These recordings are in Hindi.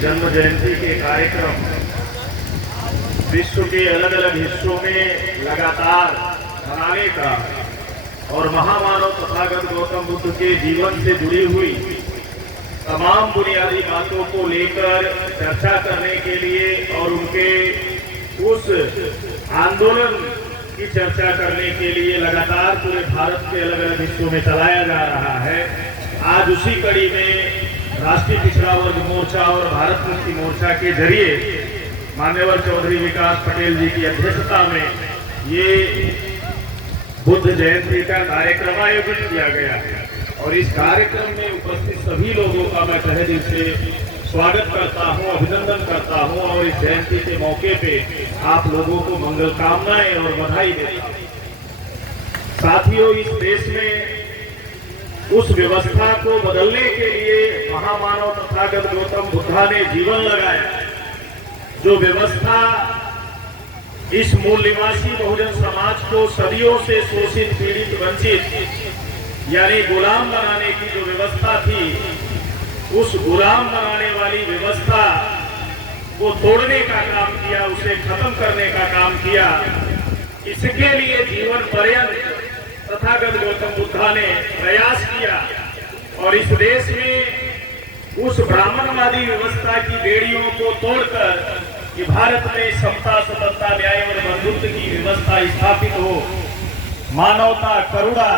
जन्म जयंती के कार्यक्रम विश्व के अलग अलग हिस्सों में लगातार मनाने का और महामानव तथागत गौतम बुद्ध के जीवन से जुड़ी हुई तमाम बुनियादी बातों को लेकर चर्चा करने के लिए और उनके उस आंदोलन की चर्चा करने के लिए लगातार पूरे भारत के अलग अलग हिस्सों में चलाया जा रहा है। आज उसी कड़ी में राष्ट्रीय पिछड़ा वर्ग मोर्चा और भारत मुक्ति मोर्चा के जरिए मान्यवर चौधरी विकास पटेल जी की अध्यक्षता में ये बुद्ध जयंती का कार्यक्रम आयोजित किया गया है और इस कार्यक्रम में उपस्थित सभी लोगों का मैं तहे दिल से स्वागत करता हूं, अभिनंदन करता हूं और इस जयंती के मौके पे आप लोगों को मंगल कामनाएं और बधाई देता हूं। साथियों, इस देश में उस व्यवस्था को बदलने के लिए महामानव तथागत गौतम बुद्धा ने जीवन लगाया, जो व्यवस्था इस मूल निवासी बहुजन समाज को सदियों से शोषित, पीड़ित, वंचित यानी गुलाम बनाने की जो व्यवस्था थी, उस गुलाम बनाने वाली व्यवस्था को तोड़ने का काम किया, उसे खत्म करने का काम किया। इसके लिए जीवन पर्यंत तथागत गौतम बुद्धा ने प्रयास किया और इस देश में उस ब्राह्मणवादी व्यवस्था की बेड़ियों को तोड़कर कि भारत में समता, स्वतंत्रता, न्याय और बंधुत्व की व्यवस्था स्थापित हो, मानवता, करुणा,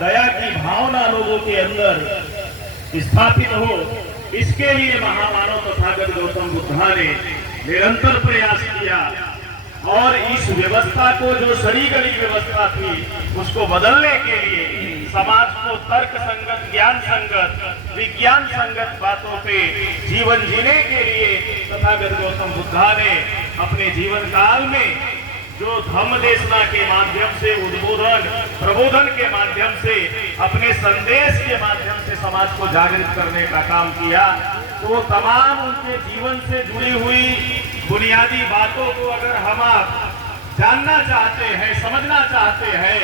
दया की भावना लोगों के अंदर स्थापित हो, इसके लिए महामानव तथागत गौतम बुद्धा ने निरंतर प्रयास किया और इस व्यवस्था को, जो सड़ी गली व्यवस्था थी, उसको बदलने के लिए समाज को तर्क संगत, ज्ञान संगत, विज्ञान संगत बातों पे जीवन जीने के लिए तथागत गौतम बुद्धा ने अपने जीवन काल में जो धम्म देशना के माध्यम से, उद्बोधन, प्रबोधन के माध्यम से, अपने संदेश के माध्यम से समाज को जागृत करने का काम किया, तो तमाम उनके जीवन से जुड़ी हुई बुनियादी बातों को अगर हम आप जानना चाहते हैं, समझना चाहते हैं,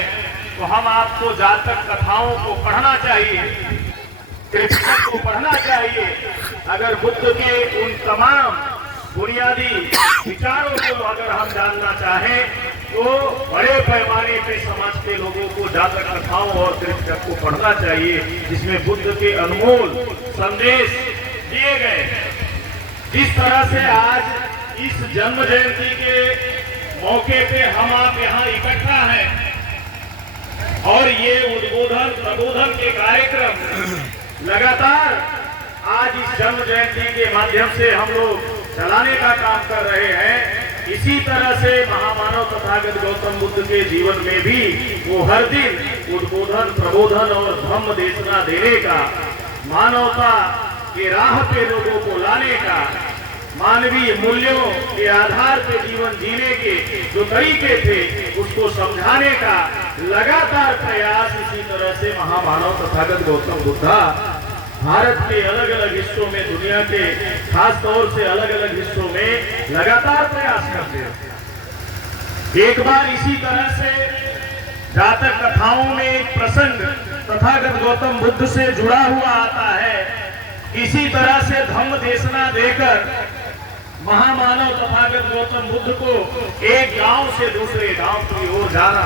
तो हम आपको जातक कथाओं को पढ़ना चाहिए, त्रिपिटक को पढ़ना चाहिए। अगर बुद्ध के उन तमाम बुनियादी विचारों को अगर हम जानना चाहें, तो बड़े पैमाने पे समाज के लोगों को जातक कथाओं और त्रिपिटक को पढ़ना चाहिए, जिसमें बुद्ध के अनमोल संदेश दिए गए। जिस तरह से आज इस जन्म जयंती के मौके पे हम आप यहाँ इकट्ठा हैं और ये उद्बोधन, प्रबोधन के कार्यक्रम लगातार आज इस जन्म जयंती के माध्यम से हम लोग चलाने का काम कर रहे हैं, इसी तरह से महामानव तथागत गौतम बुद्ध के जीवन में भी वो हर दिन उद्बोधन, प्रबोधन और धम्म देशना देने का, मानवता के राह पे लोगों को लाने का, मानवीय मूल्यों के आधार पे जीवन जीने के जो तरीके थे उसको समझाने का लगातार प्रयास इसी तरह से महामानव तथागत गौतम बुद्धा भारत के अलग अलग हिस्सों में, दुनिया के खास तौर से अलग अलग हिस्सों में लगातार प्रयास करते हैं। एक बार इसी तरह से जातक कथाओं में एक प्रसंग तथागत गौतम बुद्ध से जुड़ा हुआ आता है। इसी तरह से धम्म देशना देकर महामानव तथागत गौतम बुद्ध को एक गांव से दूसरे गांव की ओर जाना